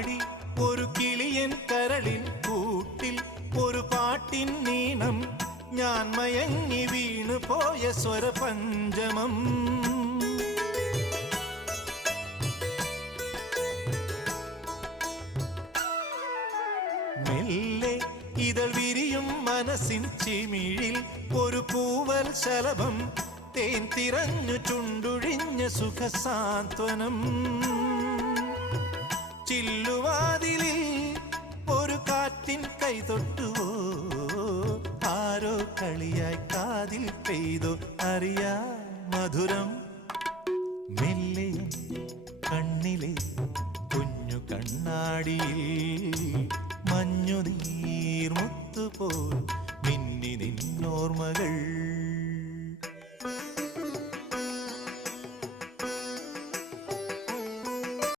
പാടി ഒരു കിളിയൻ കരളിൻ കൂട്ടിൽ ഒരു പാട്ടിൻ നീണം ഞാൻ മയങ്ങി വീണു പോയ സ്വരപഞ്ചമം മെല്ലെ ഇതൾ വിരിയും മനസ്സിൻ ചിമിഴിൽ ഒരു പൂവൽ ശലഭം തേൻ തിരഞ്ഞു ചുണ്ടുഴിഞ്ഞ സുഖസാന്ത്വനം ചില്ലുവാതിലിൽ ഒരു കാറ്റിൻ കൈതൊട്ടുവോ ആരോ കളിയായി കാതിൽ പെയ്തോ അറിയാ മധുരം മെല്ലെ കണ്ണിലെ കുഞ്ഞു കണ്ണാടിയിൽ മഞ്ഞുനീർമുത്തുപോൽ മിന്നി നിന്നോർമ്മകൾ